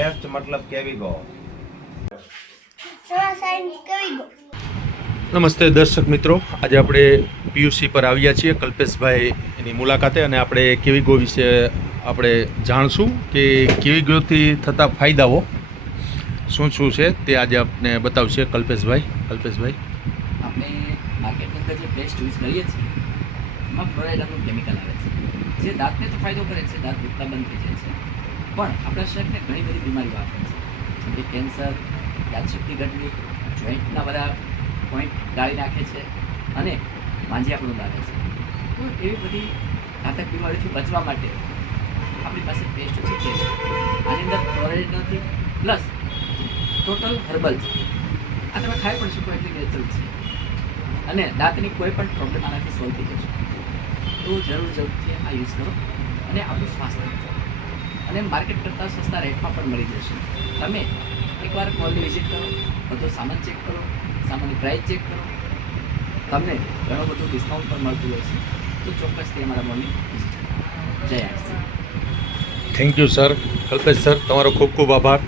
Best મતલબ કેવી go. નમસ્તે દર્શક મિત્રો, આજે આપણે પીયુસી પર આવ્યા છીએ કલ્પેશભાઈ એની મુલાકાતે અને આપણે કેવીગો વિશે આપણે જાણશું કે કેવીગોથી થતા ફાયદાઓ શું શું છે તે આજે આપને બતાવશે કલ્પેશભાઈ. આપણે માર્કેટની અંદર જે પેસ્ટ યુઝ કરીએ છીએ એમાં ફ્લોરાઇડ નામનું કેમિકલ આવે છે જે દાંતને તો ફાયદો કરે છે, દાંત દુખતા બંધ થઈ જાય છે, પણ આપણા શરીરને ઘણી બધી બીમારીઓ આપે છે, જેમ કે કેન્સર, યાદશક્તિ ઘટવી, જોઈન્ટના બધા પોઈન્ટ ગાળી નાખે છે અને માંજિયાપણું લાવે છે. તો એવી બધી ઘાતક બીમારીઓથી બચવા માટે આપણી પાસે પેસ્ટ છે તે આની અંદર ફ્લોરાઇડ નથી, પ્લસ ટોટલ હર્બલ છે. આ તમે ખાઈ પણ શકો એટલી નેચરલ છે અને દાંતની કોઈ પણ પ્રોબ્લેમ આનાથી સોલ્વ થઈ જશે. તો જરૂરથી આ યુઝ કરો અને આપણું સ્વાસ્થ્ય બચાવો અને માર્કેટ કરતાં સસ્તા રેટમાં પણ મળી જશે. તમે એકવાર મોલની વિઝિટ કરો, બધો સામાન ચેક કરો, સામાનની પ્રાઇસ ચેક કરો, તમને ઘણું બધું ડિસ્કાઉન્ટ પણ મળતું હોય છે. તો ચોક્કસથી અમારા મોલની વિઝિટ કરો. જય RC. Thank you sir. Kalpesh sir, તમારો ખૂબ ખૂબ આભાર.